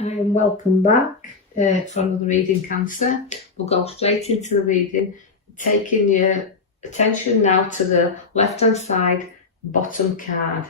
And welcome back for another reading, Cancer. We'll go straight into the reading, taking your attention now to the left hand side bottom card.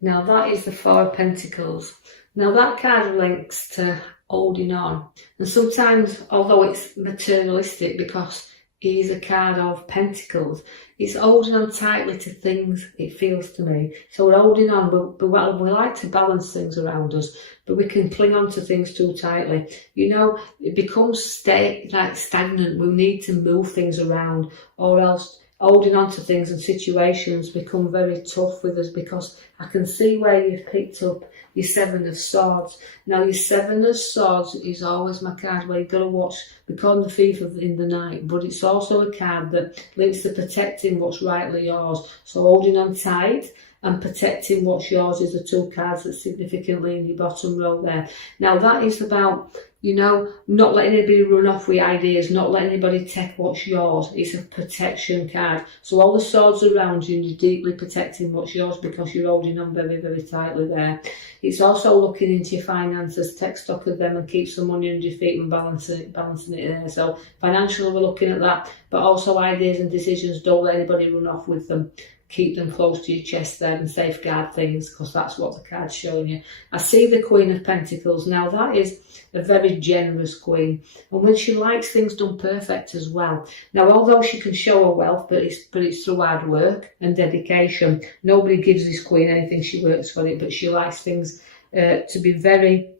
Now that is the Four of Pentacles. Now that card links to holding on, and sometimes, although it's materialistic because it is a card of Pentacles, it's holding on tightly to things, it feels to me. So we're holding on, we like to balance things around us, but we can cling on to things too tightly. You know, it becomes stagnant. We need to move things around, or else holding on to things and situations become very tough with us, because I can see where you've picked up your Seven of Swords. Now your Seven of Swords is always my card where you've got to watch, we call them the thief in the night, but it's also a card that links to protecting what's rightly yours. So holding on tight and protecting what's yours is the two cards that significantly in your bottom row there. Now that is about, you know, not letting anybody run off with ideas, not letting anybody take what's yours. It's a protection card. So all the swords around you, and you're deeply protecting what's yours because you're holding on very, very tightly there. It's also looking into your finances, take stock of them and keep some money under your feet and balancing it there. So financially we're looking at that, but also ideas and decisions, don't let anybody run off with them. Keep them close to your chest there and safeguard things, because that's what the card's showing you. I see the Queen of Pentacles. Now that is a very generous queen, and when she likes things done perfect as well. Now although she can show her wealth, but it's through hard work and dedication. Nobody gives this queen anything, she works for it, but she likes things to be very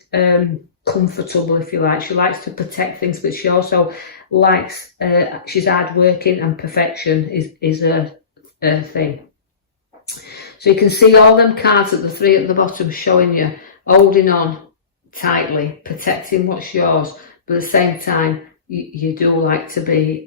comfortable, if you like. She likes to protect things, but she also likes, she's hard working, and perfection is her thing. So you can see all them cards at the three at the bottom showing you holding on tightly, protecting what's yours, but at the same time you do like to be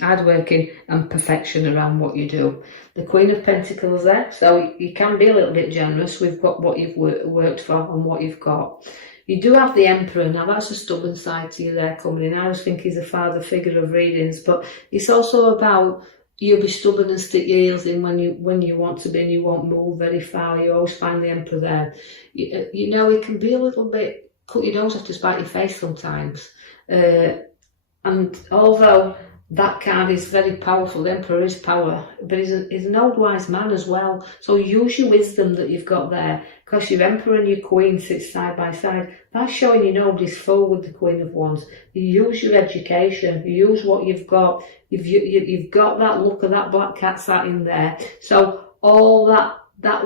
hardworking and perfection around what you do. The Queen of Pentacles there, so you can be a little bit generous with what you've worked for and what you've got. You do have the Emperor. Now that's a stubborn side to you there coming in. I always think he's a father figure of readings, but it's also about you'll be stubborn and stick your heels in when you want to be, and you won't move very far. You always find the Emperor there. You know, it can be a little bit, cut your nose off to spite your face sometimes. And although that card is very powerful, the Emperor is power, but he's an old wise man as well. So use your wisdom that you've got there, because your Emperor and your Queen sit side by side. That's showing you nobody's fool with the Queen of Wands. You use your education, you use what you've got. You've got that look of that black cat sat in there. So all that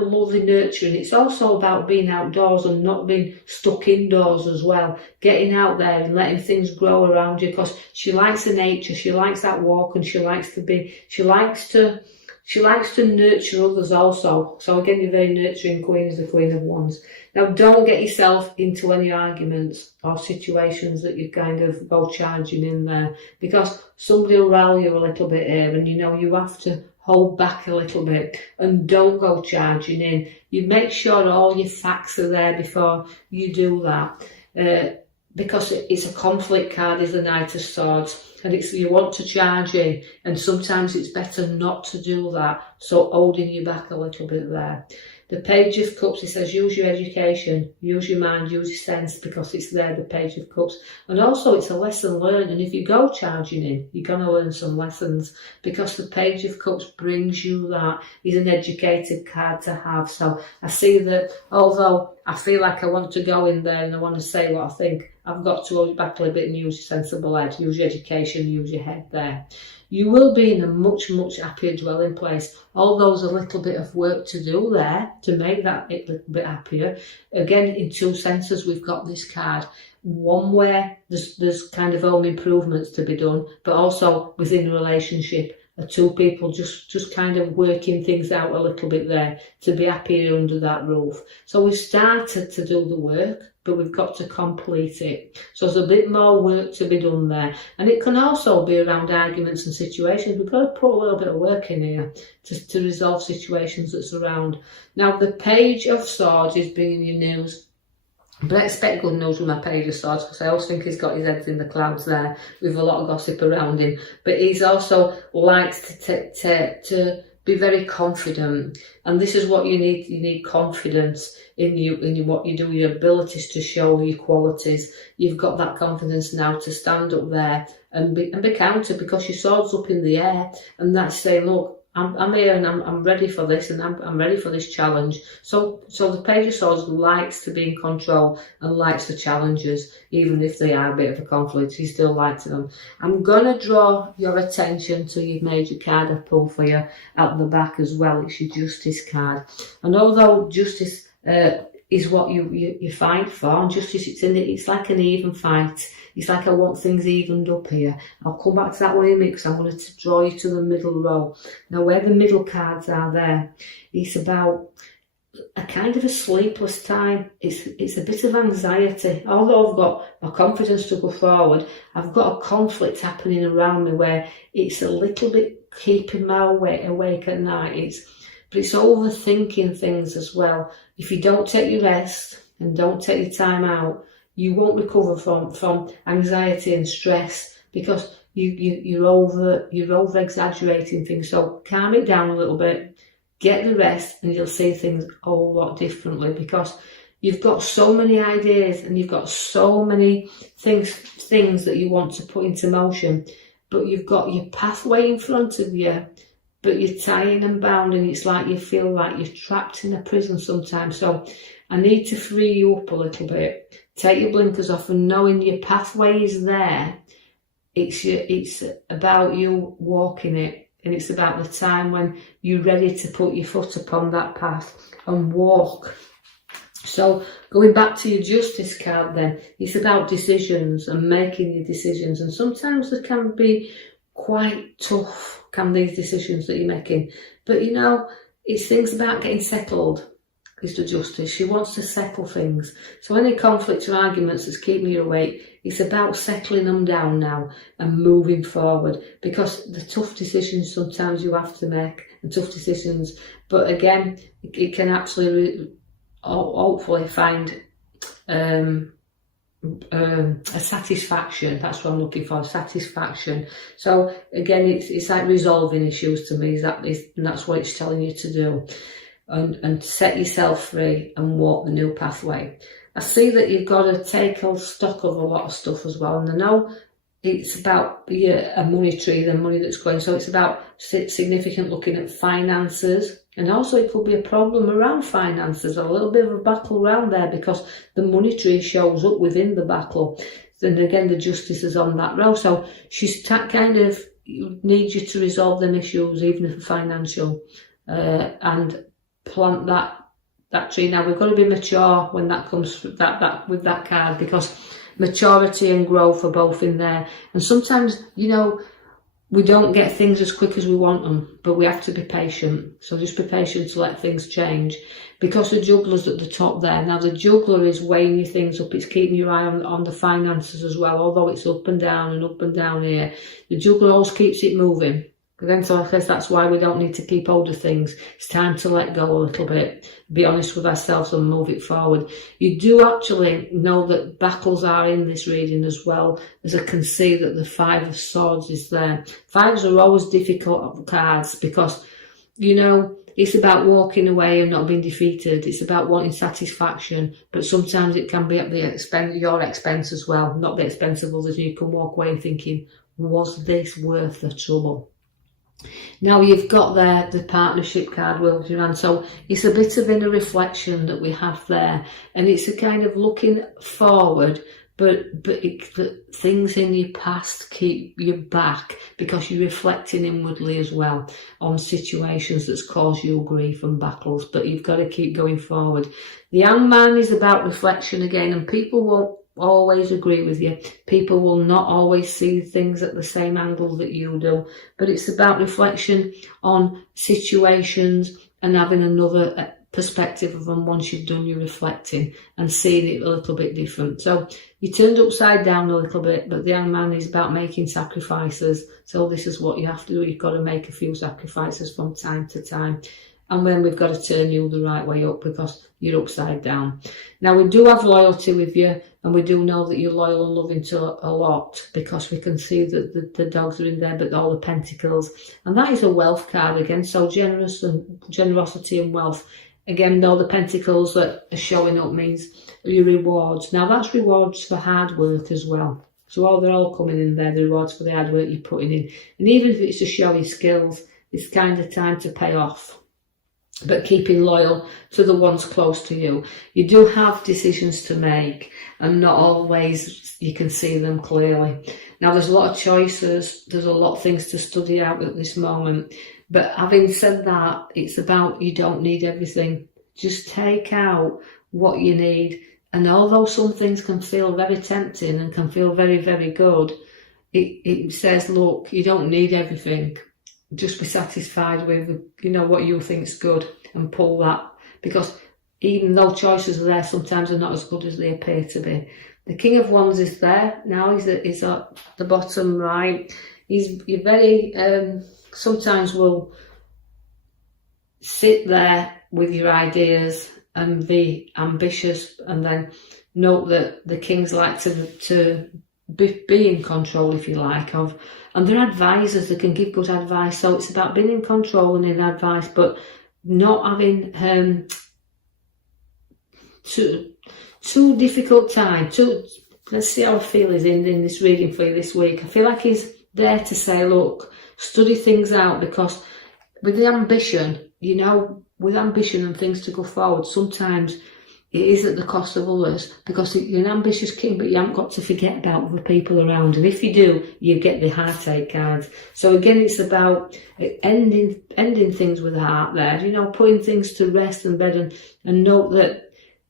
lovely nurturing. It's also about being outdoors and not being stuck indoors as well. Getting out there and letting things grow around you, because she likes the nature, she likes that walk, and she likes to nurture others also. So again, you're very nurturing queen as the Queen of Wands. Now don't get yourself into any arguments or situations that you kind of go charging in there, because somebody will rile you a little bit here, and you know you have to hold back a little bit and don't go charging in. You make sure all your facts are there before you do that. Because it's a conflict card, is the Knight of Swords, and it's you want to charge in, and sometimes it's better not to do that, so holding you back a little bit there. The Page of Cups, it says use your education, use your mind, use your sense, because it's there, the Page of Cups. And also it's a lesson learned, and if you go charging in, you're going to learn some lessons, because the Page of Cups brings you that. Is an educated card to have. So I see that although I feel like I want to go in there and I want to say what I think, I've got to hold it back a little bit and use your sensible head, use your education, use your head there. You will be in a much, much happier dwelling place. Although there's a little bit of work to do there to make that a little bit happier. Again, in two senses, we've got this card. One where there's kind of home improvements to be done, but also within a relationship. Two people just kind of working things out a little bit there to be happier under that roof. So we've started to do the work, but we've got to complete it. So there's a bit more work to be done there. And it can also be around arguments and situations. We've got to put a little bit of work in here to resolve situations that's around. Now, the Page of Swords is bringing you news. But I expect good news with my Page of Swords, because I always think he's got his head in the clouds there with a lot of gossip around him. But he's also likes to be very confident. And this is what you need. You need confidence in you, what you do, your abilities to show your qualities. You've got that confidence now to stand up there and be counted, because your sword's up in the air, and that's saying, look, I'm here and I'm ready for this, and I'm ready for this challenge. So the Page of Swords likes to be in control and likes the challenges, even if they are a bit of a conflict. He still likes them. I'm gonna draw your attention to your major card I pulled for you at the back as well. It's your Justice card, and although Justice is what you fight for, and Justice, it's like an even fight. It's like I want things evened up here. I'll come back to that one in a minute, because I'm going to draw you to the middle row. Now, where the middle cards are there, it's about a kind of a sleepless time. It's a bit of anxiety. Although I've got my confidence to go forward, I've got a conflict happening around me where it's a little bit keeping my awake at night. But it's overthinking things as well. If you don't take your rest and don't take your time out, you won't recover from anxiety and stress, because you're over exaggerating things. So calm it down a little bit, get the rest, and you'll see things a whole lot differently, because you've got so many ideas and you've got so many things that you want to put into motion, but you've got your pathway in front of you, but you're tying and bounding. It's like you feel like you're trapped in a prison sometimes. So I need to free you up a little bit. Take your blinkers off, and knowing your pathway is there. It's about you walking it, and it's about the time when you're ready to put your foot upon that path and walk. So going back to your Justice card then, it's about decisions and making your decisions, and sometimes they can be quite tough, these decisions that you're making. But it's things about getting settled. Is the Justice. She wants to settle things. So any conflict or arguments that's keeping you awake, it's about settling them down now and moving forward, because the tough decisions sometimes you have to make, and tough decisions, but again, it can actually hopefully find a satisfaction. That's what I'm looking for, satisfaction. So again, it's like resolving issues to me. That's what it's telling you to do. And set yourself free and walk the new pathway. I see that you've got to take stock of a lot of stuff as well, and I know it's about a money tree, the money that's going, so it's about significant looking at finances, and also it could be a problem around finances, a little bit of a battle around there, because the money tree shows up within the battle. Then again, the Justice is on that row, so she's kind of needs you to resolve them issues, even if they're financial, and plant that tree. Now we've got to be mature when that comes with that card, because maturity and growth are both in there. And sometimes we don't get things as quick as we want them, but we have to be patient. So just be patient to let things change, because the Juggler's at the top there. Now the Juggler is weighing your things up. It's keeping your eye on the finances as well. Although it's up and down here, the Juggler always keeps it moving. Again, so I guess that's why we don't need to keep hold of things. It's time to let go a little bit, be honest with ourselves and move it forward. You do actually know that battles are in this reading as well, as I can see that the Five of Swords is there. Fives are always difficult cards, because, it's about walking away and not being defeated. It's about wanting satisfaction, but sometimes it can be at your expense as well, not the expense of others. You can walk away thinking, was this worth the trouble? Now you've got there the partnership card, Wheel around, so it's a bit of inner reflection that we have there, and it's a kind of looking forward, but things in your past keep you back, because you're reflecting inwardly as well on situations that's caused you grief and battles, but you've got to keep going forward. The Young Man is about reflection again, and people won't always agree with you. People will not always see things at the same angle that you do, but it's about reflection on situations and having another perspective of them once you've done your reflecting and seeing it a little bit different. So you turned upside down a little bit, but the Young Man is about making sacrifices. So this is what you have to do. You've got to make a few sacrifices from time to time. and then we've got to turn you the right way up because you're upside down. Now, we do have loyalty with you, and we do know that you're loyal and loving to a lot, because we can see that the dogs are in there, but all the pentacles. And that is a wealth card again, so generosity and wealth. Again, though, the pentacles that are showing up means your rewards. Now, that's rewards for hard work as well. So they're all coming in there, the rewards for the hard work you're putting in. And even if it's to show your skills, it's kind of time to pay off. But keeping loyal to the ones close to you. You do have decisions to make, and not always you can see them clearly. Now, there's a lot of choices, there's a lot of things to study out at this moment. But having said that, it's about you don't need everything. Just take out what you need. And although some things can feel very tempting and can feel very, very good, it says, look, you don't need everything. Just be satisfied with, what you think's good, and pull that. Because even though choices are there, sometimes they're not as good as they appear to be. The King of Wands is there now. He's at the bottom right. You're very, sometimes will sit there with your ideas and be ambitious, and then note that the kings like to be in control, if you like, of, and they're advisors that can give good advice. So it's about being in control and in advice, but not having too difficult time. Let's see how I feel is in this reading for you this week. I feel like he's there to say, look, study things out, because with the ambition, with ambition and things to go forward, sometimes it is at the cost of others, because you're an ambitious king, but you haven't got to forget about other people around. And if you do, you get the heartache cards. So again, it's about ending things with the heart there, putting things to rest and bed, and note that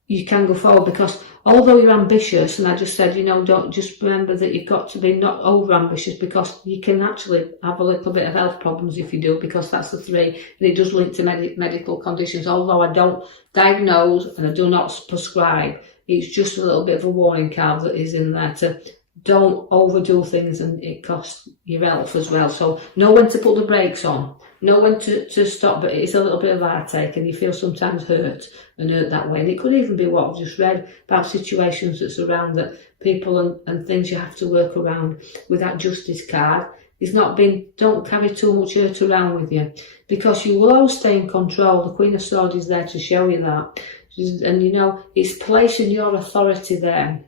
you can go forward, because although you're ambitious, and I just said, don't just remember that you've got to be not over ambitious, because you can actually have a little bit of health problems if you do, because that's the 3, and it does link to medical conditions. Although I don't diagnose and I do not prescribe, it's just a little bit of a warning card that is in there to don't overdo things, and it costs your health as well. So know when to put the brakes on, know when to stop, but it's a little bit of heartache, and you feel sometimes hurt that way. And it could even be what I've just read about situations that's around that people and things you have to work around. With that Justice card, don't carry too much hurt around with you, because you will always stay in control. The Queen of Swords is there to show you that. And it's placing your authority there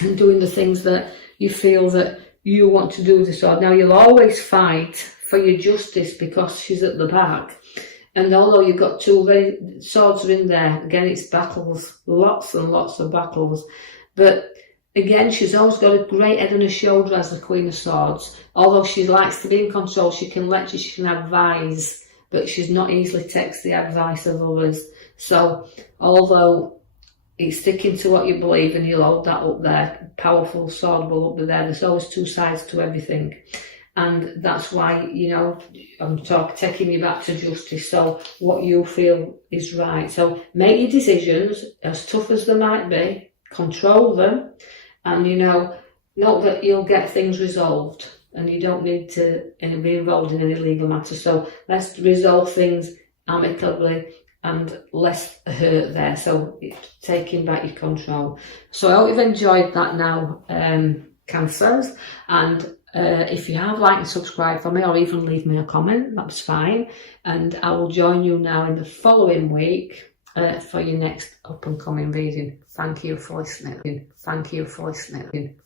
and doing the things that you feel that you want to do with the sword. Now, you'll always fight for your justice, because she's at the back. And although you've got 2 swords are in there, again, it's battles, lots and lots of battles. But again, she's always got a great head on her shoulder as the Queen of Swords. Although she likes to be in control, she can lecture, she can advise, but she's not easily takes the advice of others. So although it's sticking to what you believe, and you'll hold that up there, powerful sword will up there. There's always 2 sides to everything. And that's why, I'm taking you back to justice. So what you feel is right. So make your decisions, as tough as they might be, control them, and, note that you'll get things resolved, and you don't need to be involved in any legal matters. So let's resolve things amicably and less hurt there. So it's taking back your control. So I hope you've enjoyed that now, Cancers. And if you have, like and subscribe for me, or even leave me a comment, that's fine. And I will join you now in the following week for your next up and coming reading. Thank you for listening.